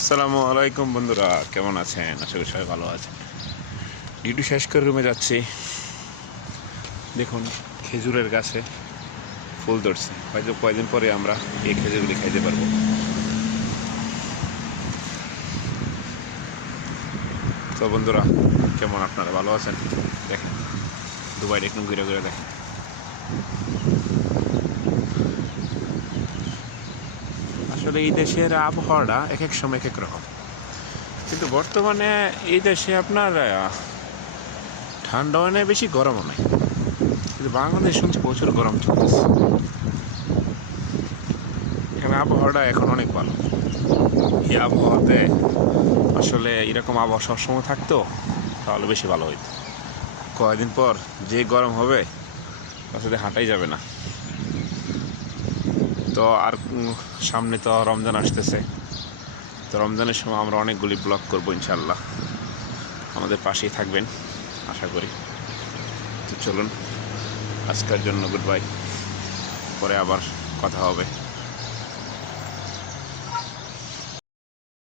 আসসালামু আলাইকুম বন্ধুরা, কেমন আছেন? আশা করি সবাই ভালো আছেন। ডিউটি শেষ করে রুমে যাচ্ছি। দেখুন, খেজুরের গাছে ফুল ধরছে। হয়তো কয়দিন পরে আমরা এই খেজুরগুলি খাইতে পারব। তো বন্ধুরা, কেমন আপনারা? ভালো আছেন? দেখেন দুবাইটা একদম ঘুরে ঘুরে দেখেন। আসলে এই দেশের আবহাওয়াটা এক এক সময় এক এক রকম। কিন্তু বর্তমানে এই দেশে আপনার ঠান্ডাও নেই, বেশি গরমও নেই। কিন্তু বাংলাদেশ শুনছি প্রচুর গরম চলতেছে। এখানে আবহাওয়াটা এখন অনেক ভালো। এই আবহাওয়াতে আসলে এরকম আবহাওয়া সবসময় থাকতো, তাহলে বেশি ভালো হইতো। কয়েকদিন পর যে গরম হবে সাথে হাঁটাই যাবে না। তো আর সামনে তো রমজান আসতেছে। তো রমজানের সময় আমরা অনেকগুলি ব্লগ করব ইনশাল্লাহ আমাদের পাশেই থাকবেন, আশা করি। তো চলুন, আজকের জন্য গুড বাই পরে আবার কথা হবে।